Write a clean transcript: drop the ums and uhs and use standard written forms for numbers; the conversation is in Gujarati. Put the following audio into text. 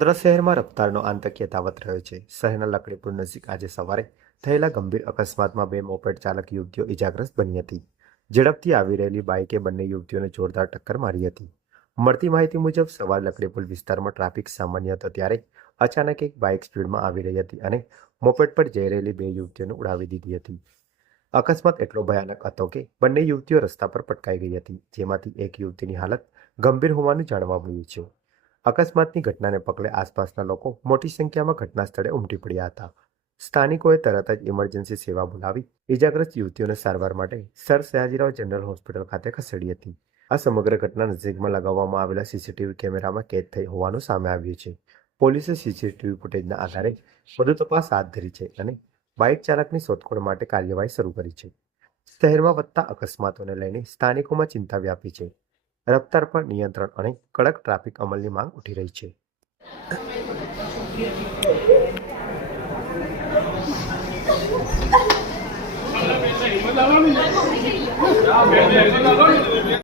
વડોદરા શહેરમાં રફતારનો આતંક યથાવત રહ્યો છે. શહેરના લકડીપુર નજીક આજે સવારે થયેલા ગંભીર અકસ્માતમાં બે મોપેડ ચાલક યુવતીઓ ઇજાગ્રસ્ત બની હતી. ઝડપથી આવી રહેલી બાઇકે બંને યુવતીઓને જોરદાર ટક્કર મારી હતી. મળતી માહિતી મુજબ સવારે લકડીપુર વિસ્તારમાં ટ્રાફિક સામાન્ય હતો ત્યારે અચાનક એક બાઇક સ્પીડમાં આવી રહી હતી અને મોપેડ પર જઈ રહેલી બે યુવતીઓને ઉડાવી દીધી હતી. અકસ્માત એટલો ભયાનક હતો કે બંને યુવતીઓ રસ્તા પર પટકાઈ ગઈ હતી, જેમાંથી એક યુવતીની હાલત ગંભીર હોવાનું જાણવા મળ્યું છે. અકસ્માતની ઘટનાને પગલે આસપાસના લોકો મોટી સંખ્યામાં ઘટના સ્થળે ઉમટી પડ્યા હતા. સ્થાનિકોએ તરત જ ઇમરજન્સી સેવા બોલાવી ઇજાગ્રસ્ત યુવતીઓને સારવાર માટે સર સયાજીરાવ જનરલ હોસ્પિટલ ખાતે ખસેડી હતી. આ સમગ્ર ઘટના નજીકમાં લગાવવામાં આવેલા સીસીટીવી કેમેરામાં કેદ થઈ હોવાનું સામે આવ્યું છે. પોલીસે સીસીટીવી ફૂટેજના આધારે વધુ તપાસ હાથ ધરી છે અને બાઇક ચાલકની શોધખોળ માટે કાર્યવાહી શરૂ કરી છે. શહેરમાં વધતા અકસ્માતોને લઈને સ્થાનિકોમાં ચિંતા વ્યાપી છે. રફતાર પર નિયંત્રણ અને કડક ટ્રાફિક અમલની માંગ ઉઠી રહી છે.